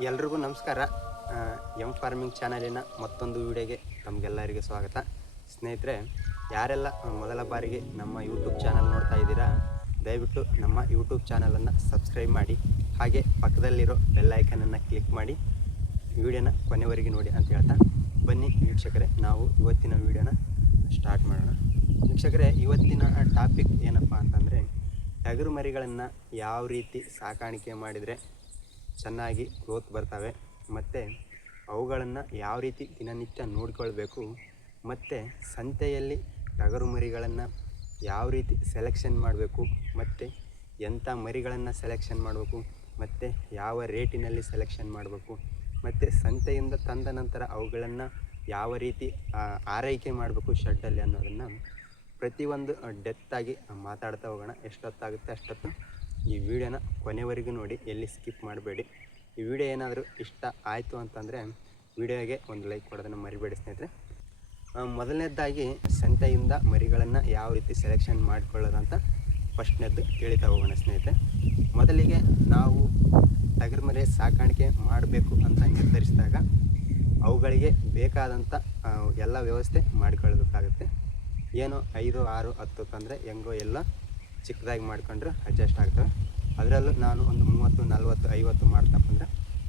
ಎಲ್ರಿಗೂ ನಮಸ್ಕಾರ. M farming ಚಾನಲಿನ ಮತ್ತೊಂದು ವಿಡಿಯೋಗೆ ತಮಗೆಲ್ಲರಿಗೆ ಸ್ವಾಗತ. ಸ್ನೇಹಿತರೆ, ಯಾರೆಲ್ಲ ಮೊದಲ ಬಾರಿಗೆ ನಮ್ಮ ಯೂಟ್ಯೂಬ್ ಚಾನಲ್ ನೋಡ್ತಾ ಇದ್ದೀರಾ, ದಯವಿಟ್ಟು ನಮ್ಮ ಯೂಟ್ಯೂಬ್ ಚಾನಲನ್ನು ಸಬ್ಸ್ಕ್ರೈಬ್ ಮಾಡಿ, ಹಾಗೆ ಪಕ್ಕದಲ್ಲಿರೋ ಬೆಲ್ ಐಕನನ್ನು ಕ್ಲಿಕ್ ಮಾಡಿ ವಿಡಿಯೋನ ಕೊನೆವರೆಗೆ ನೋಡಿ ಅಂತ ಹೇಳ್ತಾ, ಬನ್ನಿ ವೀಕ್ಷಕರೇ, ನಾವು ಇವತ್ತಿನ ವಿಡಿಯೋನ ಸ್ಟಾರ್ಟ್ ಮಾಡೋಣ. ವೀಕ್ಷಕರೇ, ಇವತ್ತಿನ ಟಾಪಿಕ್ ಏನಪ್ಪ ಅಂತಂದರೆ, ಟಗರು ಮರಿಗಳನ್ನು ಯಾವ ರೀತಿ ಸಾಕಾಣಿಕೆ ಮಾಡಿದರೆ ಚೆನ್ನಾಗಿ ಗ್ರೋತ್ ಬರ್ತವೆ, ಮತ್ತು ಅವುಗಳನ್ನು ಯಾವ ರೀತಿ ದಿನನಿತ್ಯ ನೋಡಿಕೊಳ್ಬೇಕು, ಮತ್ತು ಸಂತೆಯಲ್ಲಿ ಟಗರು ಮರಿಗಳನ್ನು ಯಾವ ರೀತಿ ಸೆಲೆಕ್ಷನ್ ಮಾಡಬೇಕು, ಮತ್ತು ಎಂಥ ಮರಿಗಳನ್ನು ಸೆಲೆಕ್ಷನ್ ಮಾಡಬೇಕು, ಮತ್ತು ಯಾವ ರೇಟಿನಲ್ಲಿ ಸೆಲೆಕ್ಷನ್ ಮಾಡಬೇಕು, ಮತ್ತು ಸಂತೆಯಿಂದ ತಂದ ನಂತರ ಅವುಗಳನ್ನು ಯಾವ ರೀತಿ ಆರೈಕೆ ಮಾಡಬೇಕು ಶೆಡ್ಡಲ್ಲಿ ಅನ್ನೋದನ್ನು ಪ್ರತಿಯೊಂದು ಡೆಪ್ತಾಗಿ ಮಾತಾಡ್ತಾ ಹೋಗೋಣ. ಎಷ್ಟೊತ್ತಾಗುತ್ತೆ ಅಷ್ಟೊತ್ತು ಈ ವಿಡಿಯೋನ ಕೊನೆವರೆಗೂ ನೋಡಿ, ಎಲ್ಲಿ ಸ್ಕಿಪ್ ಮಾಡಬೇಡಿ. ಈ ವಿಡಿಯೋ ಏನಾದರೂ ಇಷ್ಟ ಆಯಿತು ಅಂತಂದರೆ ವಿಡಿಯೋಗೆ ಒಂದು ಲೈಕ್ ಕೊಡೋದನ್ನು ಮರಿಬೇಡಿ ಸ್ನೇಹಿತರೆ. ಮೊದಲನೇದಾಗಿ ಸಂತೆಯಿಂದ ಮರಿಗಳನ್ನು ಯಾವ ರೀತಿ ಸೆಲೆಕ್ಷನ್ ಮಾಡಿಕೊಳ್ಳೋದಂತ ಫಸ್ಟ್ನೇದ್ದು ತಿಳಿತಾ ಹೋಗೋಣ ಸ್ನೇಹಿತರೆ. ಮೊದಲಿಗೆ ನಾವು ಟಗರು ಮರಿ ಸಾಕಾಣಿಕೆ ಮಾಡಬೇಕು ಅಂತ ನಿರ್ಧರಿಸಿದಾಗ ಅವುಗಳಿಗೆ ಬೇಕಾದಂಥ ಎಲ್ಲ ವ್ಯವಸ್ಥೆ ಮಾಡಿಕೊಳ್ಳಬೇಕಾಗುತ್ತೆ. ಏನು 5, 6, 10 ತಂದರೆ ಹೆಂಗೋ ಎಲ್ಲ ಚಿಕ್ಕದಾಗಿ ಮಾಡ್ಕೊಂಡ್ರೆ ಅಡ್ಜಸ್ಟ್ ಆಗ್ತವೆ. ಅದರಲ್ಲೂ ನಾನು ಒಂದು 30, 40, 50 ಮಾಡ್ತಪ್ಪ ಅಂದರೆ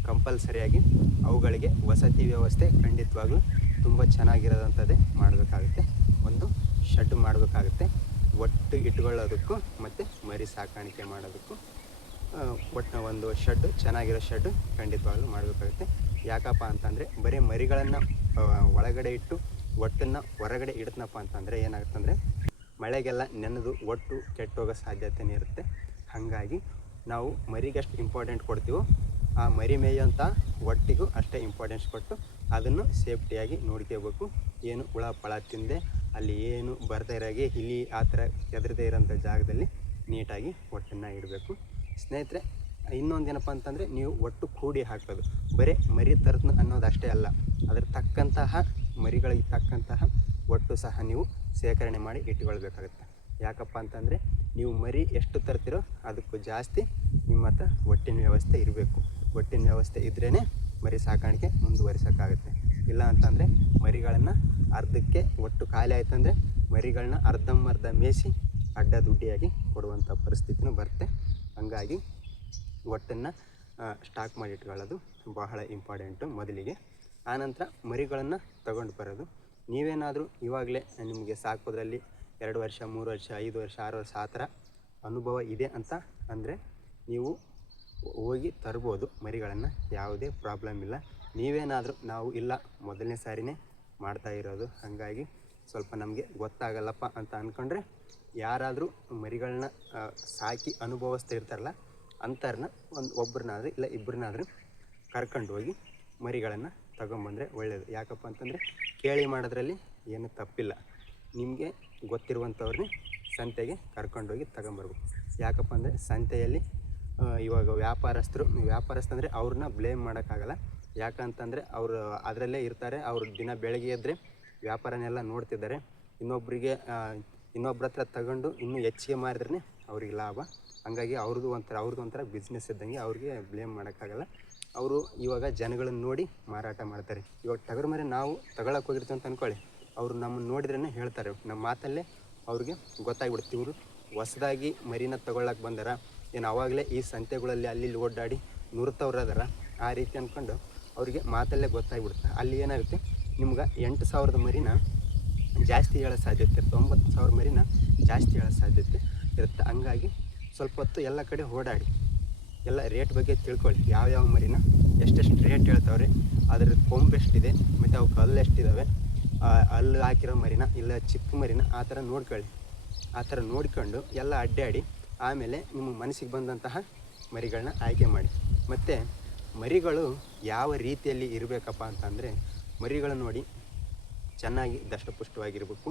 ಕಂಪಲ್ಸರಿಯಾಗಿ ಅವುಗಳಿಗೆ ವಸತಿ ವ್ಯವಸ್ಥೆ ಖಂಡಿತವಾಗ್ಲೂ ತುಂಬ ಚೆನ್ನಾಗಿರೋದಂಥದ್ದೇ ಮಾಡಬೇಕಾಗುತ್ತೆ. ಒಂದು ಶೆಡ್ ಮಾಡಬೇಕಾಗುತ್ತೆ, ಒಟ್ಟು ಇಟ್ಕೊಳ್ಳೋದಕ್ಕೂ ಮತ್ತು ಮರಿ ಸಾಕಾಣಿಕೆ ಮಾಡೋದಕ್ಕೂ ಒಟ್ಟು ಒಂದು ಶೆಡ್ಡು, ಚೆನ್ನಾಗಿರೋ ಶೆಡ್ಡು ಖಂಡಿತವಾಗ್ಲೂ ಮಾಡಬೇಕಾಗುತ್ತೆ. ಯಾಕಪ್ಪ ಅಂತಂದರೆ ಬರೀ ಮರಿಗಳನ್ನು ಒಳಗಡೆ ಇಟ್ಟು ಒಟ್ಟನ್ನು ಹೊರಗಡೆ ಇಡ್ತನಪ್ಪ ಅಂತಂದರೆ ಏನಾಗುತ್ತಂದರೆ ಮಳೆಗೆಲ್ಲ ನೆನೆದು ಒಟ್ಟು ಕೆಟ್ಟೋಗೋ ಸಾಧ್ಯತೆಯೇ ಇರುತ್ತೆ. ಹಾಗಾಗಿ ನಾವು ಮರಿಗೆ ಎಷ್ಟು ಇಂಪಾರ್ಟೆಂಟ್ ಕೊಡ್ತೀವೋ ಆ ಮರಿ ಮೇಯುವಂಥ ಒಟ್ಟಿಗೂ ಅಷ್ಟೇ ಇಂಪಾರ್ಟೆನ್ಸ್ ಕೊಟ್ಟು ಅದನ್ನು ಸೇಫ್ಟಿಯಾಗಿ ನೋಡ್ಕೋಬೇಕು. ಏನು ಹುಳ ಪಳ ತಿಂದೆ ಅಲ್ಲಿ ಏನು ಬರ್ದೇ ಇರೋಗೆ ಇಲಿ ಆ ಥರ ಎದುರದೇ ಇರೋಂಥ ಜಾಗದಲ್ಲಿ ನೀಟಾಗಿ ಒಟ್ಟನ್ನು ಇಡಬೇಕು ಸ್ನೇಹಿತರೆ. ಇನ್ನೊಂದೇನಪ್ಪ ಅಂತಂದರೆ, ನೀವು ಒಟ್ಟು ಕೂಡಿ ಹಾಕೋದು ಬರೀ ಮರಿ ತರದ್ನ ಅನ್ನೋದು ಅಷ್ಟೇ ಅಲ್ಲ, ಅದರ ತಕ್ಕಂತಹ ಮರಿಗಳಿಗೆ ತಕ್ಕಂತಹ ಒಟ್ಟು ಸಹ ನೀವು ಶೇಖರಣೆ ಮಾಡಿ ಇಟ್ಕೊಳ್ಬೇಕಾಗುತ್ತೆ. ಯಾಕಪ್ಪ ಅಂತಂದರೆ ನೀವು ಮರಿ ಎಷ್ಟು ತರ್ತಿರೋ ಅದಕ್ಕೂ ಜಾಸ್ತಿ ನಿಮ್ಮ ಹತ್ರ ಒಟ್ಟಿನ ವ್ಯವಸ್ಥೆ ಇರಬೇಕು. ಒಟ್ಟಿನ ವ್ಯವಸ್ಥೆ ಇದ್ರೇ ಮರಿ ಸಾಕಾಣಿಕೆ ಮುಂದುವರಿಸೋಕ್ಕಾಗುತ್ತೆ. ಇಲ್ಲ ಅಂತಂದರೆ ಮರಿಗಳನ್ನು ಅರ್ಧಕ್ಕೆ ಒಟ್ಟು ಖಾಲಿ ಆಯ್ತಂದರೆ ಮರಿಗಳನ್ನ ಅರ್ಧಂಬರ್ಧ ಮೇಯಿಸಿ ಅಡ್ಡ ದುಡ್ಡಿಯಾಗಿ ಕೊಡುವಂಥ ಪರಿಸ್ಥಿತಿನೂ ಬರುತ್ತೆ. ಹಂಗಾಗಿ ಒಟ್ಟನ್ನು ಸ್ಟಾಕ್ ಮಾಡಿ ಇಟ್ಕೊಳ್ಳೋದು ಬಹಳ ಇಂಪಾರ್ಟೆಂಟು ಮೊದಲಿಗೆ. ಆನಂತರ ಮರಿಗಳನ್ನು ತಗೊಂಡು ಬರೋದು. ನೀವೇನಾದರೂ ಇವಾಗಲೇ ನಿಮಗೆ ಸಾಕೋದ್ರಲ್ಲಿ 2 ವರ್ಷ, 3 ವರ್ಷ, 5 ವರ್ಷ, 6 ವರ್ಷ ಆ ಥರ ಅನುಭವ ಇದೆ ಅಂತ ಅಂದರೆ ನೀವು ಹೋಗಿ ತರ್ಬೋದು ಮರಿಗಳನ್ನು, ಯಾವುದೇ ಪ್ರಾಬ್ಲಮ್ ಇಲ್ಲ. ನೀವೇನಾದರೂ ನಾವು ಇಲ್ಲ ಮೊದಲನೇ ಸಾರಿನೇ ಮಾಡ್ತಾ ಇರೋದು, ಹಾಗಾಗಿ ಸ್ವಲ್ಪ ನಮಗೆ ಗೊತ್ತಾಗಲ್ಲಪ್ಪ ಅಂತ ಅಂದ್ಕೊಂಡ್ರೆ ಯಾರಾದರೂ ಮರಿಗಳನ್ನ ಸಾಕಿ ಅನುಭವಿಸ್ತಾ ಇರ್ತಾರಲ್ಲ ಅಂಥವ್ರನ್ನ ಒಬ್ಬರನ್ನಾದರೂ ಇಲ್ಲ ಇಬ್ಬರನ್ನಾದರೂ ಕರ್ಕೊಂಡು ಹೋಗಿ ಮರಿಗಳನ್ನು ತಗೊಂಬಂದರೆ ಒಳ್ಳೆಯದು. ಯಾಕಪ್ಪ ಅಂತಂದರೆ ಕೇಳಿ ಮಾಡೋದ್ರಲ್ಲಿ ಏನು ತಪ್ಪಿಲ್ಲ. ನಿಮಗೆ ಗೊತ್ತಿರುವಂಥವ್ರನ್ನೇ ಸಂತೆಗೆ ಕರ್ಕೊಂಡೋಗಿ ತಗೊಂಬರ್ಬೇಕು. ಯಾಕಪ್ಪ ಅಂದರೆ ಸಂತೆಯಲ್ಲಿ ಇವಾಗ ವ್ಯಾಪಾರಸ್ಥಂದರೆ ಅವ್ರನ್ನ ಬ್ಲೇಮ್ ಮಾಡೋಕ್ಕಾಗಲ್ಲ. ಯಾಕಂತಂದರೆ ಅವರು ಅದರಲ್ಲೇ ಇರ್ತಾರೆ. ಅವರು ದಿನ ಬೆಳಗ್ಗೆ ಎದ್ದರೆ ವ್ಯಾಪಾರನೆಲ್ಲ ನೋಡ್ತಿದ್ದಾರೆ. ಇನ್ನೊಬ್ರ ಹತ್ರ ತಗೊಂಡು ಇನ್ನೂ ಹೆಚ್ಚಿಗೆ ಮಾರಿದ್ರೆ ಅವ್ರಿಗೆ ಲಾಭ. ಹಂಗಾಗಿ ಅವ್ರದ್ದು ಒಂಥರ ಬಿಸ್ನೆಸ್ ಇದ್ದಂಗೆ, ಅವ್ರಿಗೆ ಬ್ಲೇಮ್ ಮಾಡೋಕ್ಕಾಗಲ್ಲ. ಅವರು ಇವಾಗ ಜನಗಳನ್ನು ನೋಡಿ ಮಾರಾಟ ಮಾಡ್ತಾರೆ. ಇವಾಗ ಟಗರು ಮರಿ ನಾವು ತಗೊಳಕ್ಕೆ ಹೋಗಿರ್ತೀವಿ ಅಂತ ಅಂದ್ಕೊಳ್ಳಿ, ಅವರು ನಮ್ಮನ್ನು ನೋಡಿದ್ರೇ ಹೇಳ್ತಾರೆ, ನಮ್ಮ ಮಾತಲ್ಲೇ ಅವ್ರಿಗೆ ಗೊತ್ತಾಗ್ಬಿಡುತ್ತೆ ಇವರು ಹೊಸದಾಗಿ ಮರಿನ ತಗೊಳ್ಳೋಕೆ ಬಂದಾರ, ಏನು ಆವಾಗಲೇ ಈ ಸಂತೆಗಳಲ್ಲಿ ಅಲ್ಲಿ ಓಡಾಡಿ ನುರಿತವ್ರು ಅದಾರ, ಆ ರೀತಿ ಅಂದ್ಕೊಂಡು ಅವರಿಗೆ ಮಾತಲ್ಲೇ ಗೊತ್ತಾಗ್ಬಿಡುತ್ತೆ. ಅಲ್ಲಿ ಏನಾಗುತ್ತೆ, ನಿಮ್ಗೆ 8,000 ಮರಿನ ಜಾಸ್ತಿ ಹೇಳೋ ಸಾಧ್ಯತೆ ಇರುತ್ತೆ, 9,000 ಮರಿನ ಜಾಸ್ತಿ ಹೇಳೋ ಸಾಧ್ಯತೆ ಇರುತ್ತೆ. ಹಂಗಾಗಿ ಸ್ವಲ್ಪ ಹೊತ್ತು ಎಲ್ಲ ಕಡೆ ಓಡಾಡಿ ಎಲ್ಲ ರೇಟ್ ಬಗ್ಗೆ ತಿಳ್ಕೊಳ್ಳಿ. ಯಾವ್ಯಾವ ಮರಿನ ಎಷ್ಟೆಷ್ಟು ರೇಟ್ ಹೇಳ್ತಾವ್ರೆ, ಅದರ ಕೊಂಬು ಎಷ್ಟಿದೆ, ಮತ್ತು ಅವಕ್ಕೆ ಹಲ್ಲು ಎಷ್ಟಿದ್ದಾವೆ, ಹಲ್ಲು ಹಾಕಿರೋ ಮರಿನ ಇಲ್ಲ ಚಿಕ್ಕ ಮರಿನ ಆ ಥರ ನೋಡ್ಕೊಳ್ಳಿ. ಆ ಥರ ನೋಡ್ಕೊಂಡು ಎಲ್ಲ ಅಡ್ಡಾಡಿ ಆಮೇಲೆ ನಿಮ್ಮ ಮನಸ್ಸಿಗೆ ಬಂದಂತಹ ಮರಿಗಳನ್ನ ಆಯ್ಕೆ ಮಾಡಿ. ಮತ್ತು ಮರಿಗಳು ಯಾವ ರೀತಿಯಲ್ಲಿ ಇರಬೇಕಪ್ಪ ಅಂತಂದರೆ, ಮರಿಗಳು ನೋಡಿ ಚೆನ್ನಾಗಿ ದಷ್ಟಪುಷ್ಟವಾಗಿರಬೇಕು.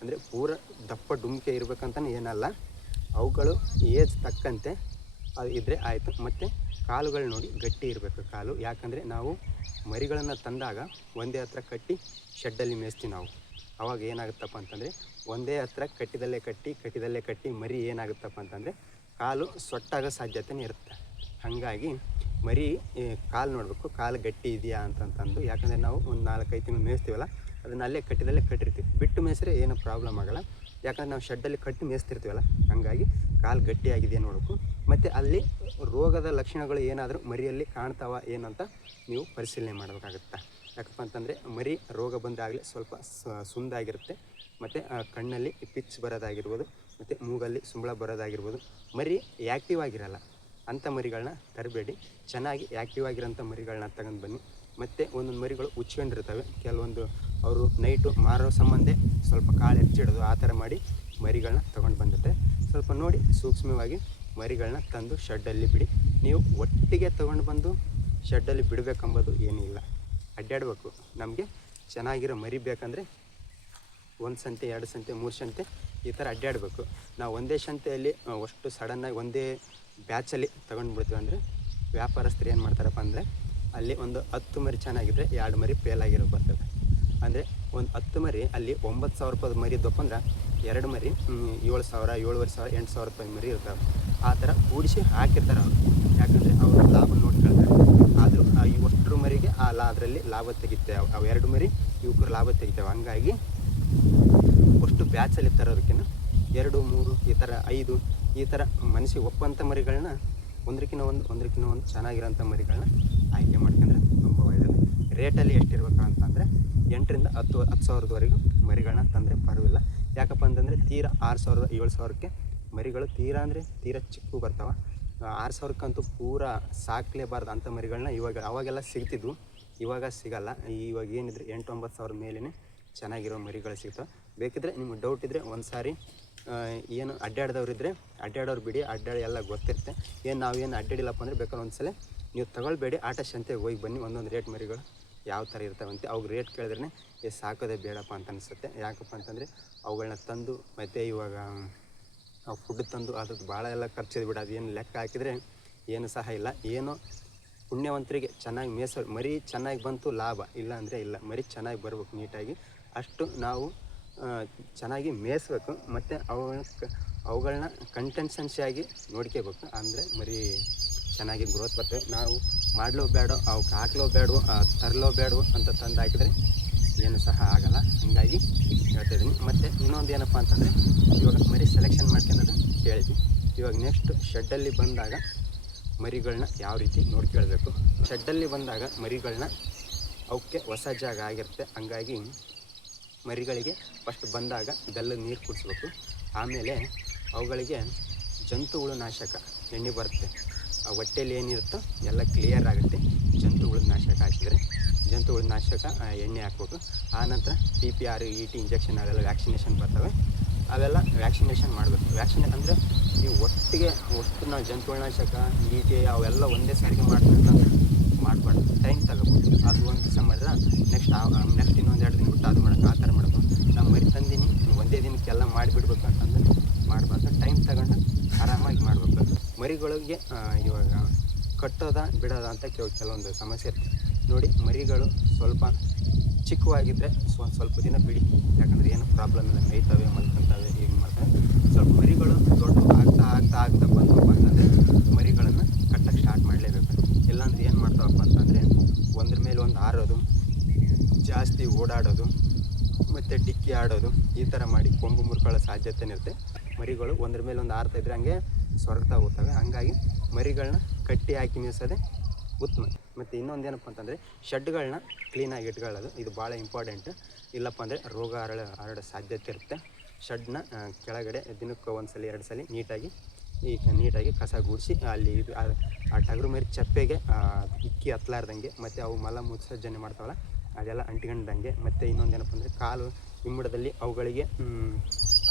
ಅಂದರೆ ಪೂರ ದಪ್ಪ ಡುಮ್ಕೆ ಇರಬೇಕಂತಲೇ ಏನಲ್ಲ, ಅವುಗಳು ಏಜ್ ತಕ್ಕಂತೆ ಅದು ಇದ್ದರೆ ಆಯಿತು. ಮತ್ತು ಕಾಲುಗಳು ನೋಡಿ ಗಟ್ಟಿ ಇರಬೇಕು ಕಾಲು. ಯಾಕಂದರೆ ನಾವು ಮರಿಗಳನ್ನು ತಂದಾಗ ಒಂದೇ ಹತ್ರ ಕಟ್ಟಿ ಶೆಡ್ಡಲ್ಲಿ ಮೇಯಿಸ್ತೀವಿ ನಾವು. ಆವಾಗ ಏನಾಗುತ್ತಪ್ಪ ಅಂತಂದರೆ ಒಂದೇ ಹತ್ರ ಕಟ್ಟಿದಲ್ಲೇ ಕಟ್ಟಿ ಮರಿ ಏನಾಗುತ್ತಪ್ಪ ಅಂತಂದರೆ ಕಾಲು ಸೊಟ್ಟಾಗೋ ಸಾಧ್ಯತೆನೇ ಇರುತ್ತೆ. ಹಾಗಾಗಿ ಮರಿ ಕಾಲು ನೋಡಬೇಕು, ಕಾಲು ಗಟ್ಟಿ ಇದೆಯಾ ಅಂತಂತಂದು. ಯಾಕಂದರೆ ನಾವು ಒಂದು 4-5 ತಿಂಗಳು ಮೇಯಿಸ್ತೀವಲ್ಲ, ಅದನ್ನ ಅಲ್ಲೇ ಕಟ್ಟಿದಲ್ಲೇ ಕಟ್ಟಿರ್ತೀವಿ. ಬಿಟ್ಟು ಮೇಯಿಸ್ರೆ ಏನೂ ಪ್ರಾಬ್ಲಮ್ ಆಗೋಲ್ಲ, ಯಾಕಂದ್ರೆ ನಾವು ಶೆಡ್ಡಲ್ಲಿ ಕಟ್ಟಿ ಮೇಯಿಸ್ತಿರ್ತೀವಲ್ಲ. ಹಾಗಾಗಿ ಕಾಲು ಗಟ್ಟಿಯಾಗಿದೆಯಾ ನೋಡಬೇಕು. ಮತ್ತು ಅಲ್ಲಿ ರೋಗದ ಲಕ್ಷಣಗಳು ಏನಾದರೂ ಮರಿಯಲ್ಲಿ ಕಾಣ್ತಾವ ಏನಂತ ನೀವು ಪರಿಶೀಲನೆ ಮಾಡಬೇಕಾಗುತ್ತೆ. ಯಾಕಪ್ಪ ಅಂತಂದರೆ ಮರಿ ರೋಗ ಬಂದಾಗಲೇ ಸ್ವಲ್ಪ ಸುಂದಾಗಿರುತ್ತೆ, ಮತ್ತು ಕಣ್ಣಲ್ಲಿ ಪಿಚ್ ಬರೋದಾಗಿರ್ಬೋದು, ಮತ್ತು ಮೂಗಲ್ಲಿ ಸುಂಬಳ ಬರೋದಾಗಿರ್ಬೋದು. ಮರಿ ಆ್ಯಕ್ಟಿವ್ ಆಗಿರಲ್ಲ. ಅಂಥ ಮರಿಗಳನ್ನ ತರಬೇಡಿ. ಚೆನ್ನಾಗಿ ಆ್ಯಕ್ಟಿವ್ ಆಗಿರೋಂಥ ಮರಿಗಳನ್ನ ತಗೊಂಡು ಬನ್ನಿ. ಮತ್ತು ಒಂದೊಂದು ಮರಿಗಳು ಉಚ್ಕೊಂಡಿರ್ತವೆ. ಕೆಲವೊಂದು ಅವರು ನೈಟು ಮಾರೋ ಸಂಬಂಧ ಸ್ವಲ್ಪ ಕಾಳು ಹೆಚ್ಚಿಡೋದು ಆ ಥರ ಮಾಡಿ ಮರಿಗಳನ್ನ ತೊಗೊಂಡು ಬಂದಿರುತ್ತೆ. ಸ್ವಲ್ಪ ನೋಡಿ ಸೂಕ್ಷ್ಮವಾಗಿ ಮರಿಗಳನ್ನ ತಂದು ಶೆಡ್ಡಲ್ಲಿ ಬಿಡಿ. ನೀವು ಒಟ್ಟಿಗೆ ತೊಗೊಂಡು ಬಂದು ಶೆಡ್ಡಲ್ಲಿ ಬಿಡಬೇಕಂಬೋದು ಏನಿಲ್ಲ, ಅಡ್ಡಾಡಬೇಕು. ನಮಗೆ ಚೆನ್ನಾಗಿರೋ ಮರಿ ಬೇಕಂದರೆ 1 ಸಂತೆ 2 ಸಂತೆ 3 ಸಂತೆ ಈ ಥರ ಅಡ್ಡಾಡಬೇಕು. ನಾವು ಒಂದೇ ಸಂತೆಯಲ್ಲಿ ಅಷ್ಟು ಸಡನ್ನಾಗಿ ಒಂದೇ ಬ್ಯಾಚಲ್ಲಿ ತೊಗೊಂಡು ಬಿಡ್ತೀವಿ ಅಂದರೆ ವ್ಯಾಪಾರಸ್ಥರು ಏನು ಮಾಡ್ತಾರಪ್ಪ ಅಂದರೆ ಅಲ್ಲಿ ಒಂದು 10 ಮರಿ ಚೆನ್ನಾಗಿದ್ದರೆ 2 ಮರಿ ಫೇಲಾಗಿರೋ ಬರ್ತದೆ. ಅಂದರೆ ಒಂದು 10 ಮರಿ ಅಲ್ಲಿ 9,000 ರೂಪಾಯಿ ಮರಿ ಇದ್ದಪ್ಪ ಅಂದ್ರೆ 2 ಮರಿ 7,000, 7,500, 8,000 ರೂಪಾಯಿ ಮರಿ ಇರ್ತಾವೆ. ಆ ಥರ ಕೂಡಿಸಿ ಹಾಕಿರ್ತಾರೆ ಅವರು. ಯಾಕಂದರೆ ಅವರು ಲಾಭ ನೋಡ್ಕೊಳ್ತಾರೆ. ಆದರೂ ಇವಷ್ಟರ ಮರಿಗೆ ಅದರಲ್ಲಿ ಲಾಭ ತೆಗಿತೇವೆ. ಅವು 2 ಮರಿ ಇವಕ್ಕರು ಲಾಭ ತೆಗಿತೇವೆ. ಹಂಗಾಗಿ ಅಷ್ಟು ಬ್ಯಾಚಲ್ಲಿ ತರೋದಕ್ಕಿಂತ 2, 3 ಈ ಥರ 5 ಈ ಥರ ಮನಸ್ಸಿಗೆ ಒಪ್ಪಂಥ ಮರಿಗಳನ್ನ ಒಂದಕ್ಕಿಂತ ಒಂದು ಚೆನ್ನಾಗಿರೋಂಥ ಮರಿಗಳನ್ನ ಆಯ್ಕೆ ಮಾಡ್ಕೊಂಡ್ರೆ ತುಂಬ ಒಳ್ಳೆಯದು. ರೇಟಲ್ಲಿ ಎಷ್ಟಿರ್ಬೇಕು ಅಂತಂದರೆ 8ರಿಂದ 10 ಸಾವಿರದವರೆಗೂ ಮರಿಗಳನ್ನ ತಂದರೆ ಪರವಾಗಿಲ್ಲ. ಯಾಕಪ್ಪ ಅಂತಂದರೆ ತೀರಾ 6,000 7,000ಕ್ಕೆ ಮರಿಗಳು ತೀರಾ ಚಿಕ್ಕ ಬರ್ತಾವೆ. 6,000ಕ್ಕಂತೂ ಪೂರಾ ಸಾಕಲೇಬಾರ್ದು ಅಂಥ ಮರಿಗಳನ್ನ ಅವಾಗೆಲ್ಲ ಸಿಗ್ತಿದ್ವು, ಇವಾಗ ಸಿಗಲ್ಲ. ಇವಾಗ ಏನಿದ್ರೆ 8-9 ಸಾವಿರ ಮೇಲೇ ಚೆನ್ನಾಗಿರೋ ಮರಿಗಳು ಸಿಗ್ತವೆ. ಬೇಕಿದ್ರೆ ನಿಮ್ಗೆ ಡೌಟ್ ಇದ್ದರೆ ಒಂದು ಸಾರಿ ಏನು ಅಡ್ಡಾಡ್ದವ್ರಿದ್ರೆ ಅಡ್ಡಾಡೋರು ಬಿಡಿ, ಅಡ್ಡಾಡಿ ಎಲ್ಲ ಗೊತ್ತಿರುತ್ತೆ. ನಾವೇನು ಅಡ್ಡಾಡಿಲ್ಲಪ್ಪ ಅಂದರೆ ಬೇಕಾದ್ರೆ ಒಂದು ಸಲ ನೀವು ತಗೊಳ್ಬೇಡಿ, ಆಟ ಸಂತೆಗೆ ಹೋಗಿ ಬನ್ನಿ. ಒಂದೊಂದು ರೇಟ್ ಮರಿಗಳು ಯಾವ ಥರ ಇರ್ತಾವಂತೆ ಅವ್ರಿಗೆ ರೇಟ್ ಕೇಳಿದ್ರೆ ಸಾಕೋದೇ ಬೇಡಪ್ಪ ಅಂತ ಅನಿಸುತ್ತೆ. ಯಾಕಪ್ಪ ಅಂತಂದರೆ ಅವುಗಳನ್ನ ತಂದು ಮತ್ತು ಇವಾಗ ಫುಡ್ ತಂದು ಅದ್ರದ್ದು ಭಾಳ ಎಲ್ಲ ಖರ್ಚಿದೆ ಬಿಡು. ಅದೇನು ಲೆಕ್ಕ ಹಾಕಿದರೆ ಏನು ಸಹ ಇಲ್ಲ. ಏನೋ ಪುಣ್ಯವಂತರಿಗೆ ಚೆನ್ನಾಗಿ ಮೇಯಿಸೋ ಮರಿ ಚೆನ್ನಾಗಿ ಬಂತು ಲಾಭ, ಇಲ್ಲ ಅಂದರೆ ಇಲ್ಲ. ಮರಿ ಚೆನ್ನಾಗಿ ಬರ್ಬೇಕು ನೀಟಾಗಿ, ಅಷ್ಟು ನಾವು ಚೆನ್ನಾಗಿ ಮೇಯಿಸ್ಬೇಕು. ಮತ್ತು ಅವುಗಳನ್ನ ಕಂಟೆನ್ಸೆನ್ಸಿಯಾಗಿ ನೋಡ್ಕೋಬೇಕು. ಅಂದರೆ ಮರಿ ಚೆನ್ನಾಗಿ ಗ್ರೋತ್ ಬರ್ತವೆ. ನಾವು ಮಾಡಲೋ ಬೇಡೋ ಅವಕ್ಕೆ ಹಾಕ್ಲೋ ಬೇಡವೋ ತರಲೋ ಬೇಡವೋ ಅಂತ ತಂದು ಹಾಕಿದರೆ ಏನು ಸಹ ಆಗೋಲ್ಲ. ಹೀಗಾಗಿ ಹೇಳ್ತಾಯಿದ್ದೀನಿ. ಮತ್ತು ಇನ್ನೊಂದು ಏನಪ್ಪ ಅಂತಂದರೆ ಇವಾಗ ಮರಿ ಸೆಲೆಕ್ಷನ್ ಮಾಡ್ಕೊಳ್ಳೋದು ಹೇಳಿದ್ವಿ. ಇವಾಗ ನೆಕ್ಸ್ಟ್ ಶೆಡ್ಡಲ್ಲಿ ಬಂದಾಗ ಮರಿಗಳನ್ನ ಯಾವ ರೀತಿ ನೋಡ್ಕೊಳ್ಬೇಕು. ಶೆಡ್ಡಲ್ಲಿ ಬಂದಾಗ ಮರಿಗಳನ್ನ ಅವಕ್ಕೆ ಹೊಸ ಜಾಗ ಆಗಿರುತ್ತೆ. ಹಂಗಾಗಿ ಮರಿಗಳಿಗೆ ಫಸ್ಟ್ ಬಂದಾಗ ಬೆಲ್ಲದ ನೀರು ಕುಡಿಸ್ಬೇಕು. ಆಮೇಲೆ ಅವುಗಳಿಗೆ ಜಂತುಹುಳು ನಾಶಕ ಎಣ್ಣೆ ಬರುತ್ತೆ. ಆ ಹೊಟ್ಟೆಯಲ್ಲಿ ಏನಿರುತ್ತೋ ಎಲ್ಲ ಕ್ಲಿಯರ್ ಆಗುತ್ತೆ. ಜಂತುಹುಳು ನಾಶಕ ಹಾಕಿದರೆ ಜಂತುಹುಳು ನಾಶಕ ಎಣ್ಣೆ ಹಾಕ್ಬೇಕು. ಆನಂತರ PPR ET ಇಂಜೆಕ್ಷನ್ ಅವೆಲ್ಲ ವ್ಯಾಕ್ಸಿನೇಷನ್ ಬರ್ತವೆ, ಅವೆಲ್ಲ ವ್ಯಾಕ್ಸಿನೇಷನ್ ಮಾಡಬೇಕು. ಅಂದರೆ ನೀವು ಒಟ್ಟಿಗೆ ನಾವು ಜಂತುಹುಳುನಾಶಕ ET ಅವೆಲ್ಲ ಒಂದೇ ಸಾರಿಗೆ ಮಾಡಬಾರ್ದು. ಟೈಮ್ ತಗೋಬೋದು. ಅದು ಒಂದು ದಿವಸ ಮಾಡಿದ್ರೆ ನೆಕ್ಸ್ಟ್ ಇನ್ನೊಂದು 2 ದಿನ ಬಿಟ್ಟು ಅದು ಮಾಡೋದು, ಆ ಥರ ಮಾಡಬೇಕು. ನಾವು ಮರಿ ತಂದಿನಿ ಒಂದೇ ದಿನಕ್ಕೆಲ್ಲ ಮಾಡಿಬಿಡ್ಬೇಕು ಅಂತಂದರೆ ಮಾಡಬಾರ್ದು. ಟೈಮ್ ತಗೊಂಡು ಆರಾಮಾಗಿ ಮಾಡಬೇಕು. ಮರಿಗಳಿಗೆ ಇವಾಗ ಕಟ್ಟೋದ ಬಿಡೋದ ಅಂತ ಕೆಲವೊಂದು ಸಮಸ್ಯೆ ಇರುತ್ತೆ ನೋಡಿ. ಮರಿಗಳು ಸ್ವಲ್ಪ ಚಿಕ್ಕವಾಗಿದ್ದರೆ ಸ್ವಲ್ಪ ದಿನ ಬಿಡಿ, ಯಾಕಂದರೆ ಏನು ಪ್ರಾಬ್ಲಮ್ ಇಲ್ಲ, ಮೇಯ್ತವೆ ಮಲ್ಕೊತವೆ ಹೀಗೆ ಮಾಡ್ತವೆ. ಸ್ವಲ್ಪ ಮರಿಗಳು ದೊಡ್ಡ ಆಗ್ತಾ ಬಂದವಪ್ಪ ಅಂತಂದರೆ ಮರಿಗಳನ್ನು ಕಟ್ಟಕ್ಕೆ ಸ್ಟಾರ್ಟ್ ಮಾಡಲೇಬೇಕು. ಇಲ್ಲಾಂದ್ರೆ ಏನು ಮಾಡ್ತಾವಪ್ಪ ಅಂತಂದರೆ ಒಂದ್ರ ಮೇಲೆ ಒಂದು ಹಾರೋದು, ಜಾಸ್ತಿ ಓಡಾಡೋದು, ಮತ್ತು ಡಿಕ್ಕಿ ಆಡೋದು, ಈ ಥರ ಮಾಡಿ ಕೊಂಬು ಮುರ್ಕೊಳ್ಳೋ ಸಾಧ್ಯತೆ ಇರುತ್ತೆ. ಮರಿಗಳು ಒಂದ್ರ ಮೇಲೆ ಒಂದು ಹಾರ್ತಾಯಿದ್ರೆ ಹಂಗೆ ಸೊರಗ್ತಾ ಹೋಗ್ತವೆ. ಹಂಗಾಗಿ ಮರಿಗಳನ್ನ ಕಟ್ಟಿ ಹಾಕಿ ಮೇಯಿಸೋದೇ ಉತ್ತಮ. ಮತ್ತು ಇನ್ನೊಂದು ಏನಪ್ಪ ಅಂತಂದರೆ ಶೆಡ್ಗಳನ್ನ ಕ್ಲೀನಾಗಿ ಇಟ್ಕೊಳ್ಳೋದು, ಇದು ಭಾಳ ಇಂಪಾರ್ಟೆಂಟ್. ಇಲ್ಲಪ್ಪ ಅಂದರೆ ರೋಗ ಹರಡೋ ಸಾಧ್ಯತೆ ಇರುತ್ತೆ. ಶೆಡ್ನ ಕೆಳಗಡೆ ದಿನಕ್ಕೆ 1 ಸಲ 2 ಸಲ ನೀಟಾಗಿ ಕಸ ಗುಡಿಸಿ ಅಲ್ಲಿ ಆ ಟಗರು ಮರಿ ಚಪ್ಪೆಗೆ ಇಕ್ಕಿ ಹತ್ತಲಾರ್ದಂಗೆ, ಮತ್ತು ಅವು ಮಲ ಮುತ್ಸರ್ಜನೆ ಮಾಡ್ತಾವಲ್ಲ ಅದೆಲ್ಲ ಅಂಟ್ಕೊಂಡಂಗೆ. ಮತ್ತು ಇನ್ನೊಂದೇನಪ್ಪ ಅಂದರೆ ಕಾಲು ಹಿಮ್ಮಡದಲ್ಲಿ ಅವುಗಳಿಗೆ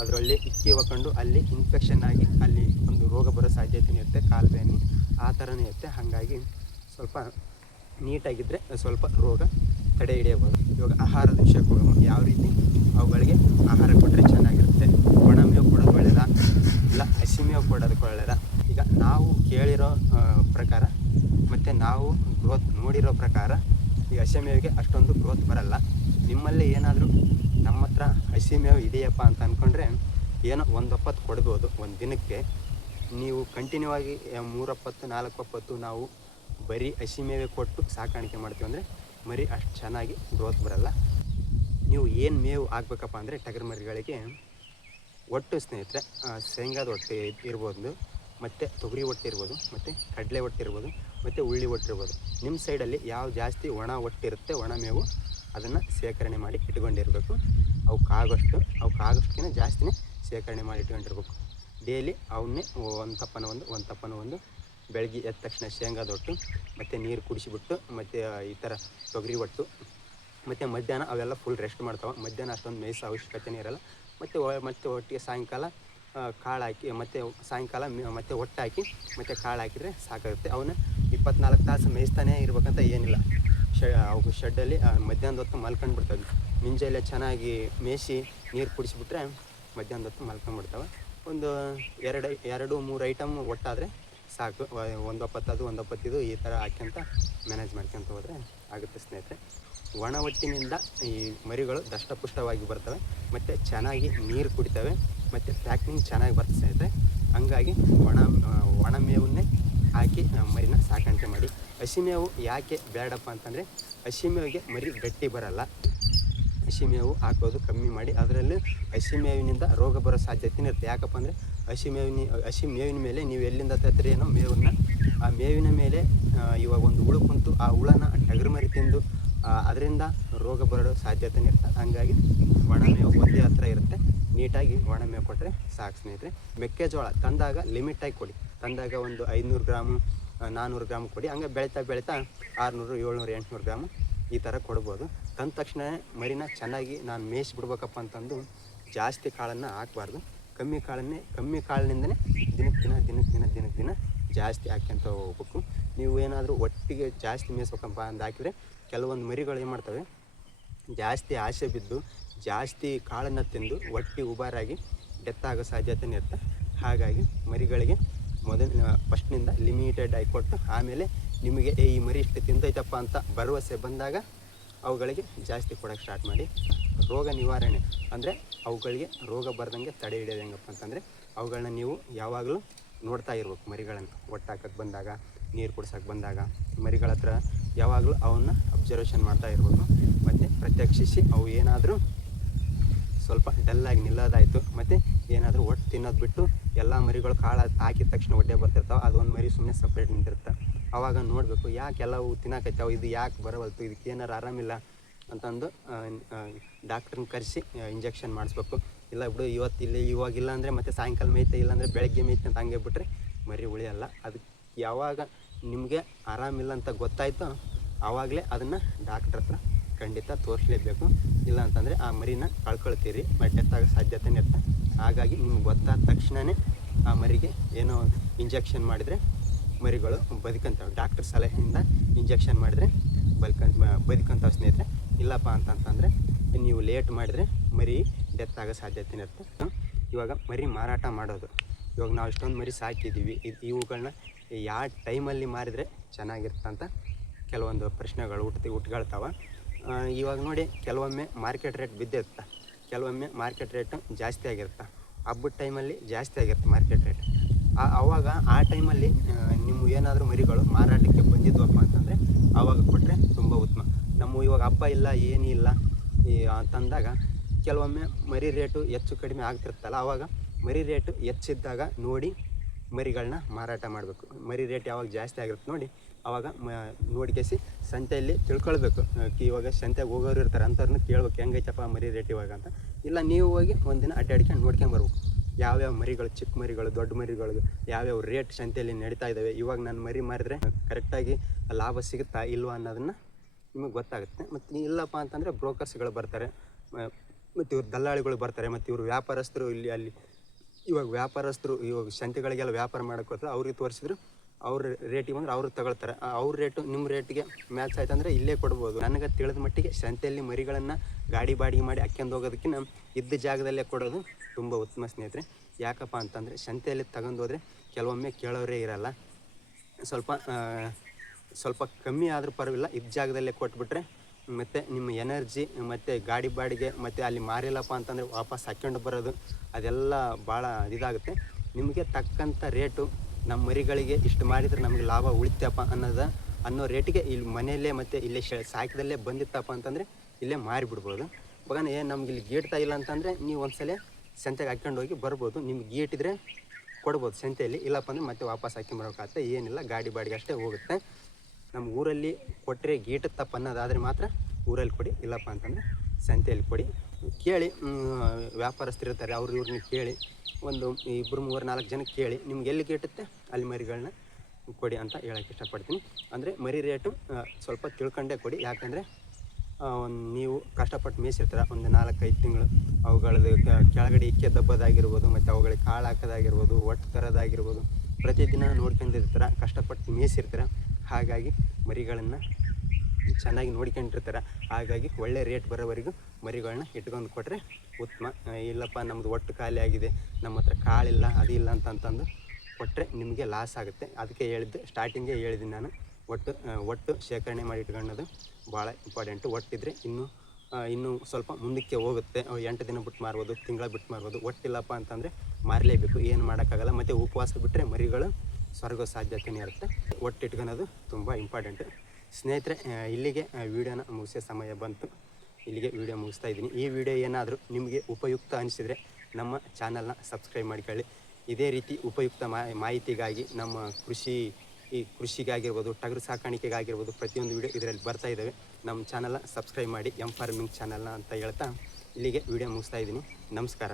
ಅದರಲ್ಲಿ ಇಕ್ಕಿ ಹೊಕೊಂಡು ಅಲ್ಲಿ ಇನ್ಫೆಕ್ಷನ್ ಆಗಿ ಅಲ್ಲಿ ಒಂದು ರೋಗ ಬರೋ ಸಾಧ್ಯತೆ ಇರುತ್ತೆ, ಕಾಲು ಬೇನೆ ಆ ಥರನೇ ಇರುತ್ತೆ. ಹಾಗಾಗಿ ಸ್ವಲ್ಪ ನೀಟಾಗಿದ್ದರೆ ಸ್ವಲ್ಪ ರೋಗ ತಡೆ ಹಿಡಿಯಬಹುದು. ಇವಾಗ ಆಹಾರದ ವಿಷಯಕ್ಕೆ ಹೋಗೋಣ. ಯಾವ ರೀತಿ ಅವುಗಳಿಗೆ ಆಹಾರ ಕೊಟ್ಟರೆ ಚೆನ್ನಾಗಿರುತ್ತೆ, ಒಣ ಮೇವು ಕೊಡೋದು ಒಳ್ಳೆಯದಾ ಇಲ್ಲ ಹಸಿ ಮೇವು ಕೊಡೋದಕ್ಕೆ ಒಳ್ಳೆಯದಾ? ಈಗ ನಾವು ಕೇಳಿರೋ ಪ್ರಕಾರ ಮತ್ತು ನಾವು ಗ್ರೋತ್ ನೋಡಿರೋ ಪ್ರಕಾರ ಈ ಹಸಿ ಮೇವಿಗೆ ಅಷ್ಟೊಂದು ಗ್ರೋತ್ ಬರಲ್ಲ. ನಿಮ್ಮಲ್ಲಿ ಏನಾದರೂ ನಮ್ಮ ಹತ್ರ ಹಸಿ ಮೇವು ಇದೆಯಪ್ಪ ಅಂತ ಅಂದ್ಕೊಂಡ್ರೆ ಏನೋ 1 ಒಪ್ಪತ್ತು ಕೊಡ್ಬೋದು ಒಂದು ದಿನಕ್ಕೆ. ನೀವು ಕಂಟಿನ್ಯೂ ಆಗಿ 3 ಹೊತ್ತು 4 ಹೊತ್ತು ನಾವು ಬರೀ ಹಸಿ ಮೇವೆ ಕೊಟ್ಟು ಸಾಕಾಣಿಕೆ ಮಾಡ್ತೀವಿ ಅಂದರೆ ಮರಿ ಅಷ್ಟು ಚೆನ್ನಾಗಿ ಗ್ರೋತ್ ಬರಲ್ಲ. ನೀವು ಏನು ಮೇವು ಹಾಕ್ಬೇಕಪ್ಪ ಅಂದರೆ ಟಗರು ಮರಿಗಳಿಗೆ ಒಟ್ಟು ಸ್ನೇಹಿತರೆ ಶೇಂಗಾದ ಹೊಟ್ಟೆ ಇರ್ಬೋದು, ಮತ್ತು ತೊಗರಿ ಹೊಟ್ಟೆ ಇರ್ಬೋದು, ಮತ್ತು ಕಡಲೆ ಹೊಟ್ಟೆ ಇರ್ಬೋದು, ಮತ್ತು ಉಳ್ಳಿ ಹೊಟ್ಟೆ ಇರ್ಬೋದು. ನಿಮ್ಮ ಸೈಡಲ್ಲಿ ಯಾವ ಜಾಸ್ತಿ ಒಣ ಹೊಟ್ಟಿರುತ್ತೆ, ಒಣ ಮೇವು ಅದನ್ನು ಶೇಖರಣೆ ಮಾಡಿ ಇಟ್ಕೊಂಡಿರಬೇಕು. ಅವಕ್ಕಾಗೋಷ್ಟೇ ಜಾಸ್ತಿನೇ ಶೇಖರಣೆ ಮಾಡಿ ಇಟ್ಕೊಂಡಿರ್ಬೇಕು. ಡೈಲಿ ಅವನ್ನೇ ಒಂದು ತಪ್ಪನ ಬೆಳಗ್ಗೆ ಎದ್ದ ತಕ್ಷಣ ಶೇಂಗಾದ ಹೊಟ್ಟು ಮತ್ತು ನೀರು ಕುಡಿಸಿಬಿಟ್ಟು, ಮತ್ತು ಈ ಥರ ತೊಗರಿ ಹೊಟ್ಟು, ಮತ್ತು ಮಧ್ಯಾಹ್ನ ಅವೆಲ್ಲ ಫುಲ್ ರೆಸ್ಟ್ ಮಾಡ್ತಾವೆ. ಮಧ್ಯಾಹ್ನ ಅಷ್ಟೊಂದು ಮೇಯಿಸೋ ಅವಶ್ಯಕತೆಯೇ ಇರೋಲ್ಲ. ಮತ್ತು ಒಟ್ಟಿಗೆ ಸಾಯಂಕಾಲ ಕಾಳು ಹಾಕಿ, ಮತ್ತು ಸಾಯಂಕಾಲ ಮತ್ತು ಹೊಟ್ಟು ಹಾಕಿ ಮತ್ತು ಕಾಳು ಹಾಕಿದರೆ ಸಾಕಾಗುತ್ತೆ. ಅವನ್ನ 24 ತಾಸು ಮೇಯಿಸ್ತಾನೇ ಇರ್ಬೇಕಂತ ಏನಿಲ್ಲ. ಅವು ಶೆಡ್ಡಲ್ಲಿ ಮಧ್ಯಾಹ್ನದ ಹೊತ್ತು ಮಲ್ಕೊಂಡು ಬಿಡ್ತವೆ. ಮುಂಜಾನೆ ಚೆನ್ನಾಗಿ ಮೇಯಿಸಿ ನೀರು ಕುಡಿಸಿಬಿಟ್ರೆ ಮಧ್ಯಾಹ್ನದ ಹೊತ್ತು ಮಲ್ಕೊಂಡ್ಬಿಡ್ತಾವೆ. ಒಂದು 2-3 ಐಟಮ್ ಒಟ್ಟಾದರೆ ಸಾಕು. ಒಂದು ಒಪ್ಪತ್ತು ಈ ಥರ ಹಾಕ್ಯಂತ ಮ್ಯಾನೇಜ್ ಮಾಡ್ಕೊತ ಹೋದರೆ ಆಗುತ್ತೆ ಸ್ನೇಹಿತರೆ. ಒಣ ಹೊಟ್ಟಿನಿಂದ ಈ ಮರಿಗಳು ದಷ್ಟಪುಷ್ಟವಾಗಿ ಬರ್ತವೆ, ಮತ್ತು ಚೆನ್ನಾಗಿ ನೀರು ಕುಡಿತವೆ, ಮತ್ತು ಪ್ಯಾಕಿಂಗ್ ಚೆನ್ನಾಗಿ ಬರ್ತದೆ ಸ್ನೇಹಿತರೆ. ಹಂಗಾಗಿ ಒಣ ಮೇವನ್ನೇ ಹಾಕಿ ಮರಿನ ಸಾಕಾಣಿಕೆ ಮಾಡಿ. ಹಸಿ ಮೇವು ಯಾಕೆ ಬೇಡಪ್ಪ ಅಂತಂದರೆ ಹಸಿ ಮೇವಿಗೆ ಮರಿ ಗಟ್ಟಿ ಬರಲ್ಲ. ಹಸಿ ಮೇವು ಹಾಕೋದು ಕಮ್ಮಿ ಮಾಡಿ. ಅದರಲ್ಲೂ ಹಸಿ ಮೇವಿನಿಂದ ರೋಗ ಬರೋ ಸಾಧ್ಯತೆಯೂ ಇರುತ್ತೆ. ಯಾಕಪ್ಪ ಅಂದರೆ ಹಸಿ ಮೇವಿನ ಮೇಲೆ ನೀವು ಎಲ್ಲಿಂದ ತರ್ತೀರಿ ಏನೋ ಮೇವನ್ನು, ಆ ಮೇವಿನ ಮೇಲೆ ಇವಾಗ ಒಂದು ಹುಳು ಕುಂತು ಆ ಹುಳನ ಟಗರು ಮರಿ ತಿಂದು ಅದರಿಂದ ರೋಗ ಬರೋ ಸಾಧ್ಯತೆಯೂ ಇರುತ್ತೆ. ಹಂಗಾಗಿ ಒಣ ಮೇವು ಒಂದೇ ಹತ್ರ ಇರುತ್ತೆ. ನೀಟಾಗಿ ಒಣ ಮೇವು ಕೊಟ್ಟರೆ ಸಾಕು ಸ್ನೇಹಿತರೆ. ಮೆಕ್ಕೆಜೋಳ ತಂದಾಗ ಲಿಮಿಟಾಗಿ ಕೊಡಿ. ತಂದಾಗ ಒಂದು 500 ಗ್ರಾಮು 400 ಗ್ರಾಮ್ ಕೊಡಿ. ಹಂಗೆ ಬೆಳೀತಾ 600, 700, 800 ಗ್ರಾಮು ಈ ಥರ ಕೊಡ್ಬೋದು. ತಂದ ತಕ್ಷಣ ಮರಿನ ಚೆನ್ನಾಗಿ ನಾನು ಮೇಯಿಸಿಬಿಡ್ಬೇಕಪ್ಪ ಅಂತಂದು ಜಾಸ್ತಿ ಕಾಳನ್ನು ಹಾಕಬಾರ್ದು. ಕಮ್ಮಿ ಕಾಳಿನಿಂದನೇ ದಿನಕ್ಕೆ ದಿನ ಜಾಸ್ತಿ ಹಾಕ್ಯಂತ ಹೋಗ್ಬೇಕು. ನೀವು ಏನಾದರೂ ಒಟ್ಟಿಗೆ ಜಾಸ್ತಿ ಮೇಯಿಸ್ಬೇಕಪ್ಪ ಅಂತ ಹಾಕಿದರೆ ಕೆಲವೊಂದು ಮರಿಗಳು ಏನು ಮಾಡ್ತವೆ, ಜಾಸ್ತಿ ಆಸೆ ಬಿದ್ದು ಜಾಸ್ತಿ ಕಾಳನ್ನು ತಿಂದು ಹೊಟ್ಟೆ ಉಬಾರಾಗಿ ಡೆತ್ ಆಗೋ ಸಾಧ್ಯತೆಯೂ ಇರುತ್ತೆ. ಹಾಗಾಗಿ ಮರಿಗಳಿಗೆ ಫಸ್ಟ್ನಿಂದ ಲಿಮಿಟೆಡ್ ಆಗಿ ಕೊಟ್ಟು, ಆಮೇಲೆ ನಿಮಗೆ ಈ ಮರಿ ಇಷ್ಟು ತಿಂದೈತಪ್ಪ ಅಂತ ಭರವಸೆ ಬಂದಾಗ ಅವುಗಳಿಗೆ ಜಾಸ್ತಿ ಕೊಡೋಕ್ಕೆ ಸ್ಟಾರ್ಟ್ ಮಾಡಿ. ರೋಗ ನಿವಾರಣೆ ಅಂದರೆ ಅವುಗಳಿಗೆ ರೋಗ ಬರ್ದಂಗೆ ತಡೆ ಹಿಡಿಯೋದು ಹೆಂಗಪ್ಪ ಅಂತಂದರೆ ಅವುಗಳನ್ನ ನೀವು ಯಾವಾಗಲೂ ನೋಡ್ತಾ ಇರ್ಬೇಕು. ಮರಿಗಳನ್ನು ಒಟ್ಟಾಕಕ್ಕೆ ಬಂದಾಗ, ನೀರು ಕುಡ್ಸೋಕ್ಕೆ ಬಂದಾಗ ಮರಿಗಳ ಹತ್ರ ಯಾವಾಗಲೂ ಅವನ್ನ ಅಬ್ಸರ್ವೇಷನ್ ಮಾಡ್ತಾ ಇರ್ಬೇಕು. ಮತ್ತು ಪ್ರತ್ಯಕ್ಷಿಸಿ ಅವು ಏನಾದರೂ ಸ್ವಲ್ಪ ಡಲ್ಲಾಗಿ ನಿಲ್ಲೋದಾಯಿತು, ಮತ್ತು ಏನಾದರೂ ಒಟ್ಟು ತಿನ್ನೋದು ಬಿಟ್ಟು ಎಲ್ಲ ಮರಿಗಳು ಕಾಳು ಹಾಕಿದ ತಕ್ಷಣ ಹೊಟ್ಟೆ ಬರ್ತಿರ್ತಾವೆ, ಅದೊಂದು ಮರಿ ಸುಮ್ಮನೆ ಸಪ್ರೇಟ್ ನಿಂತಿರುತ್ತೆ. ಆವಾಗ ನೋಡಬೇಕು ಯಾಕೆಲ್ಲವು ತಿನ್ನಕೈತಾವೆ, ಇದು ಯಾಕೆ ಬರವಲ್ತು, ಇದಕ್ಕೆ ಏನಾರು ಆರಾಮಿಲ್ಲ ಅಂತಂದು ಡಾಕ್ಟ್ರನ್ನ ಕರೆಸಿ ಇಂಜೆಕ್ಷನ್ ಮಾಡಿಸ್ಬೇಕು. ಇಲ್ಲ ಬಿಡು ಇವಾಗಿಲ್ಲ ಅಂದರೆ ಮತ್ತು ಸಾಯಂಕಾಲ ಮೇಯ್ತೆ, ಇಲ್ಲಾಂದರೆ ಬೆಳಗ್ಗೆ ಮೇಯ್ತೆ ಅಂತ ಹಂಗೆ ಬಿಟ್ಟರೆ ಮರಿ ಉಳಿಯಲ್ಲ. ಅದಕ್ಕೆ ಯಾವಾಗ ನಿಮಗೆ ಆರಾಮಿಲ್ಲ ಅಂತ ಗೊತ್ತಾಯ್ತೋ ಆವಾಗಲೇ ಅದನ್ನು ಡಾಕ್ಟ್ರ್ ಹತ್ರ ಖಂಡಿತ ತೋರಿಸಲೇಬೇಕು. ಇಲ್ಲ ಅಂತಂದರೆ ಆ ಮರಿನ ಕಳ್ಕೊಳ್ತೀರಿ, ಡೆತ್ ಆಗೋ ಸಾಧ್ಯತೆಯೂ ಇರುತ್ತೆ. ಹಾಗಾಗಿ ನಿಮ್ಗೆ ಗೊತ್ತಾದ ತಕ್ಷಣವೇ ಆ ಮರಿಗೆ ಏನೋ ಇಂಜೆಕ್ಷನ್ ಮಾಡಿದರೆ ಮರಿಗಳು ಬದುಕಂತವೆ. ಡಾಕ್ಟ್ರ್ ಸಲಹೆಯಿಂದ ಇಂಜೆಕ್ಷನ್ ಮಾಡಿದರೆ ಬದುಕಂತವೆ ಸ್ನೇಹಿತರೆ. ಇಲ್ಲಪ್ಪ ಅಂತಂತಂದರೆ ನೀವು ಲೇಟ್ ಮಾಡಿದರೆ ಮರಿ ಡೆತ್ ಆಗೋ ಸಾಧ್ಯತೆ ಇರುತ್ತೆ. ಇವಾಗ ಮರಿ ಮಾರಾಟ ಮಾಡೋದು, ಇವಾಗ ನಾವು ಇಷ್ಟೊಂದು ಮರಿ ಸಾಕಿದ್ದೀವಿ, ಇವುಗಳನ್ನ ಯಾವ ಟೈಮಲ್ಲಿ ಮಾರಿದರೆ ಚೆನ್ನಾಗಿರ್ತಂತ ಕೆಲವೊಂದು ಪ್ರಶ್ನೆಗಳು ಹುಟ್ಕೊಳ್ತಾವೆ. ಇವಾಗ ನೋಡಿ, ಕೆಲವೊಮ್ಮೆ ಮಾರ್ಕೆಟ್ ರೇಟ್ ಬಿದ್ದಿರುತ್ತೆ, ಕೆಲವೊಮ್ಮೆ ಮಾರ್ಕೆಟ್ ರೇಟು ಜಾಸ್ತಿ ಆಗಿರುತ್ತೆ. ಹಬ್ಬದ ಟೈಮಲ್ಲಿ ಜಾಸ್ತಿ ಆಗಿರುತ್ತೆ ಮಾರ್ಕೆಟ್ ರೇಟ್. ಆವಾಗ ಆ ಟೈಮಲ್ಲಿ ನಿಮ್ಮ ಏನಾದರೂ ಮರಿಗಳು ಮಾರಾಟಕ್ಕೆ ಬಂದಿದ್ವಪ್ಪ ಅಂತಂದರೆ ಆವಾಗ ಕೊಟ್ಟರೆ ತುಂಬ ಉತ್ತಮ. ಇವಾಗ ಹಬ್ಬ ಇಲ್ಲ ಏನಿಲ್ಲ ಅಂತಂದಾಗ ಕೆಲವೊಮ್ಮೆ ಮರಿ ರೇಟು ಹೆಚ್ಚು ಕಡಿಮೆ ಆಗ್ತಿರ್ತಲ್ಲ, ಆವಾಗ ಮರಿ ರೇಟು ಹೆಚ್ಚಿದ್ದಾಗ ನೋಡಿ ಮರಿಗಳನ್ನ ಮಾರಾಟ ಮಾಡಬೇಕು. ಮರಿ ರೇಟ್ ಯಾವಾಗ ಜಾಸ್ತಿ ಆಗಿರುತ್ತೆ ನೋಡಿ ಆವಾಗ ನೋಡ್ಕೇಸಿ ಸಂತೆಯಲ್ಲಿ ತಿಳ್ಕೊಳ್ಬೇಕು. ಇವಾಗ ಸಂತೆಗೆ ಹೋಗೋರು ಇರ್ತಾರೆ, ಅಂಥವ್ರನ್ನ ಕೇಳ್ಬೇಕು ಹೆಂಗೈತಪ್ಪ ಮರಿ ರೇಟ್ ಇವಾಗ ಅಂತ. ಇಲ್ಲ ನೀವು ಹೋಗಿ ಒಂದಿನ ಅಡ್ಡಾಡ್ಕೊಂಡು ನೋಡ್ಕೊಂಬರ್ಬೇಕು, ಯಾವ್ಯಾವ ಮರಿಗಳು, ಚಿಕ್ಕ ಮರಿಗಳು, ದೊಡ್ಡ ಮರಿಗಳು ಯಾವ್ಯಾವ ರೇಟ್ ಸಂತೆಯಲ್ಲಿ ನಡೀತಾ ಇದ್ದಾವೆ, ಇವಾಗ ನಾನು ಮರಿ ಮಾರಿದ್ರೆ ಕರೆಕ್ಟಾಗಿ ಲಾಭ ಸಿಗುತ್ತಾ ಇಲ್ವಾ ಅನ್ನೋದನ್ನು ನಿಮಗೆ ಗೊತ್ತಾಗುತ್ತೆ. ಮತ್ತು ಇಲ್ಲಪ್ಪ ಅಂತಂದರೆ ಬ್ರೋಕರ್ಸ್ಗಳು ಬರ್ತಾರೆ, ಮತ್ತು ಇವ್ರು ದಲ್ಲಾಳಿಗಳು ಬರ್ತಾರೆ, ಮತ್ತು ಇವರು ವ್ಯಾಪಾರಸ್ಥರು ಇವಾಗ ಸಂತೆಗಳಿಗೆಲ್ಲ ವ್ಯಾಪಾರ ಮಾಡೋಕ್ಕೋದ್ರೆ ಅವ್ರಿಗೆ ತೋರಿಸಿದ್ರು ಅವ್ರ ರೇಟಿಗೆ ಬಂದ್ರೆ ಅವ್ರು ತಗೊಳ್ತಾರೆ. ಅವ್ರ ರೇಟು ನಿಮ್ಮ ರೇಟಿಗೆ ಮ್ಯಾಚ್ ಆಯ್ತು ಅಂದರೆ ಇಲ್ಲೇ ಕೊಡ್ಬೋದು. ನನಗೆ ತಿಳಿದ ಮಟ್ಟಿಗೆ ಸಂತೆಯಲ್ಲಿ ಮರಿಗಳನ್ನು ಗಾಡಿ ಬಾಡಿಗೆ ಮಾಡಿ ಹಾಕ್ಯಂದು ಹೋಗೋದಕ್ಕಿಂತ ಇದ್ದ ಜಾಗದಲ್ಲೇ ಕೊಡೋದು ತುಂಬ ಉತ್ತಮ ಸ್ನೇಹಿತರೆ. ಯಾಕಪ್ಪ ಅಂತಂದರೆ ಸಂತೆಯಲ್ಲಿ ತಗೊಂಡೋದ್ರೆ ಕೆಲವೊಮ್ಮೆ ಕೇಳೋರೇ ಇರೋಲ್ಲ. ಸ್ವಲ್ಪ ಕಮ್ಮಿ ಆದರೂ ಪರವಾಗಿಲ್ಲ, ಇದ್ದ ಜಾಗದಲ್ಲೇ ಕೊಟ್ಬಿಟ್ರೆ ಮತ್ತು ನಿಮ್ಮ ಎನರ್ಜಿ ಮತ್ತು ಗಾಡಿ ಬಾಡಿಗೆ ಮತ್ತು ಅಲ್ಲಿ ಮಾರಿಲ್ಲಪ್ಪ ಅಂತಂದರೆ ವಾಪಸ್ ಹಾಕ್ಕೊಂಡು ಬರೋದು ಅದೆಲ್ಲ ಭಾಳ ಇದಾಗುತ್ತೆ. ನಿಮಗೆ ತಕ್ಕಂಥ ರೇಟು ನಮ್ಮ ಮರಿಗಳಿಗೆ ಇಷ್ಟು ಮಾಡಿದರೆ ನಮಗೆ ಲಾಭ ಉಳಿತಪ್ಪ ಅನ್ನೋ ರೇಟಿಗೆ ಇಲ್ಲಿ ಮನೆಯಲ್ಲೇ ಮತ್ತು ಇಲ್ಲೇ ಸಾಕಿದಲ್ಲೇ ಬಂದಿತ್ತಪ್ಪ ಅಂತಂದರೆ ಇಲ್ಲೇ ಮಾರಿಬಿಡ್ಬೋದು. ಇವಾಗ ಏನು ನಮ್ಗೆ ಇಲ್ಲಿ ಗೀಟ್ತಾ ಇಲ್ಲ ಅಂತಂದರೆ ನೀವು ಒಂದ್ಸಲ ಸಂತೆಗೆ ಹಾಕ್ಕೊಂಡು ಹೋಗಿ ಬರ್ಬೋದು. ನಿಮ್ಗೆ ಗೀಟಿದ್ರೆ ಕೊಡ್ಬೋದು ಸಂತೆಯಲ್ಲಿ, ಇಲ್ಲಪ್ಪ ಅಂದರೆ ಮತ್ತೆ ವಾಪಸ್ ಹಾಕ್ಕೊಂಬರೋಕ್ಕಾಗುತ್ತೆ. ಏನಿಲ್ಲ, ಗಾಡಿ ಬಾಡಿಗೆ ಅಷ್ಟೇ ಹೋಗುತ್ತೆ. ನಮ್ಮ ಊರಲ್ಲಿ ಕೊಟ್ಟರೆ ಗೀಟುತ್ತಪ್ಪ ಅನ್ನೋದಾದರೆ ಮಾತ್ರ ಊರಲ್ಲಿ ಕೊಡಿ, ಇಲ್ಲಪ್ಪ ಅಂತಂದರೆ ಸಂತೆಯಲ್ಲಿ ಕೊಡಿ. ಕೇಳಿ, ವ್ಯಾಪಾರಸ್ಥರಿರ್ತಾರೆ ಇವ್ರನ್ನ ಕೇಳಿ, ಒಂದು 2, 3, 4 ಜನ ಕೇಳಿ ನಿಮ್ಗೆ ಎಲ್ಲಿ ಗೀಟುತ್ತೆ ಅಲ್ಲಿ ಮರಿಗಳನ್ನ ಕೊಡಿ ಅಂತ ಹೇಳೋಕ್ಕೆ ಇಷ್ಟಪಡ್ತೀನಿ. ಅಂದರೆ ಮರಿ ರೇಟು ಸ್ವಲ್ಪ ತಿಳ್ಕೊಂಡೇ ಕೊಡಿ. ಯಾಕಂದರೆ ನೀವು ಕಷ್ಟಪಟ್ಟು ಮೇಯಿಸಿರ್ತೀರ ಒಂದು 4-5 ತಿಂಗಳು, ಅವುಗಳದ್ದು ಕೆಳಗಡೆ ಇಕ್ಕೆ ದಬ್ಬದಾಗಿರ್ಬೋದು, ಮತ್ತು ಅವುಗಳಿಗೆ ಕಾಳು ಹಾಕೋದಾಗಿರ್ಬೋದು, ಒಟ್ಟು ತರೋದಾಗಿರ್ಬೋದು, ಪ್ರತಿದಿನ ನೋಡ್ಕೊಂಡಿರ್ತೀರ, ಕಷ್ಟಪಟ್ಟು ಮೇಯಿಸಿರ್ತೀರ. ಹಾಗಾಗಿ ಮರಿಗಳನ್ನು ಚೆನ್ನಾಗಿ ನೋಡ್ಕೊಂಡಿರ್ತಾರೆ. ಹಾಗಾಗಿ ಒಳ್ಳೆ ರೇಟ್ ಬರೋವರೆಗೂ ಮರಿಗಳನ್ನ ಇಟ್ಕೊಂಡು ಕೊಟ್ಟರೆ ಉತ್ತಮ. ಇಲ್ಲಪ್ಪ ನಮ್ಮದು ಒಟ್ಟು ಖಾಲಿ ಆಗಿದೆ, ನಮ್ಮ ಹತ್ರ ಕಾಳಿಲ್ಲ ಅದಿಲ್ಲ ಅಂತಂದು ಕೊಟ್ಟರೆ ನಿಮಗೆ ಲಾಸ್ ಆಗುತ್ತೆ. ಅದಕ್ಕೆ ಸ್ಟಾರ್ಟಿಂಗೇ ಹೇಳಿದ್ದೀನಿ ನಾನು, ಒಟ್ಟು ಶೇಖರಣೆ ಮಾಡಿ ಇಟ್ಕೊಳ್ಳೋದು ಭಾಳ ಇಂಪಾರ್ಟೆಂಟು. ಒಟ್ಟಿದ್ರೆ ಇನ್ನೂ ಸ್ವಲ್ಪ ಮುಂದಕ್ಕೆ ಹೋಗುತ್ತೆ. 8 ದಿನ ಬಿಟ್ಟು ಮಾರ್ಬೋದು, ತಿಂಗಳ ಬಿಟ್ಟು ಮಾರ್ಬೋದು. ಒಟ್ಟಿಲ್ಲಪ್ಪ ಅಂತಂದರೆ ಮಾರಲೇಬೇಕು, ಏನು ಮಾಡೋಕ್ಕಾಗಲ್ಲ. ಮತ್ತು ಉಪವಾಸ ಬಿಟ್ಟರೆ ಮರಿಗಳು ಸ್ವರ್ಗೋ ಸಾಧ್ಯತೆಯೇ ಇರುತ್ತೆ. ಒಟ್ಟು ಇಟ್ಕೊಳ್ಳೋದು ತುಂಬ ಇಂಪಾರ್ಟೆಂಟು. ಸ್ನೇಹಿತರೆ, ಇಲ್ಲಿಗೆ ವಿಡಿಯೋನ ಮುಗಿಸೋ ಸಮಯ ಬಂತು. ಇಲ್ಲಿಗೆ ವಿಡಿಯೋ ಮುಗಿಸ್ತಾ ಇದ್ದೀನಿ. ಈ ವಿಡಿಯೋ ಏನಾದರೂ ನಿಮಗೆ ಉಪಯುಕ್ತ ಅನಿಸಿದರೆ ನಮ್ಮ ಚಾನಲ್ನ ಸಬ್ಸ್ಕ್ರೈಬ್ ಮಾಡಿಕೊಳ್ಳಿ. ಇದೇ ರೀತಿ ಉಪಯುಕ್ತ ಮಾಹಿತಿಗಾಗಿ ನಮ್ಮ ಕೃಷಿಗಾಗಿರ್ಬೋದು, ಟಗರು ಸಾಕಾಣಿಕೆಗಾಗಿರ್ಬೋದು, ಪ್ರತಿಯೊಂದು ವಿಡಿಯೋ ಇದರಲ್ಲಿ ಬರ್ತಾ ಇದ್ದಾವೆ. ನಮ್ಮ ಚಾನಲ್ನ ಸಬ್ಸ್ಕ್ರೈಬ್ ಮಾಡಿ, ಎಂ ಫಾರ್ಮಿಂಗ್ ಚಾನಲ್ನ ಅಂತ ಹೇಳ್ತಾ ಇಲ್ಲಿಗೆ ವಿಡಿಯೋ ಮುಗಿಸ್ತಾ ಇದ್ದೀನಿ. ನಮಸ್ಕಾರ.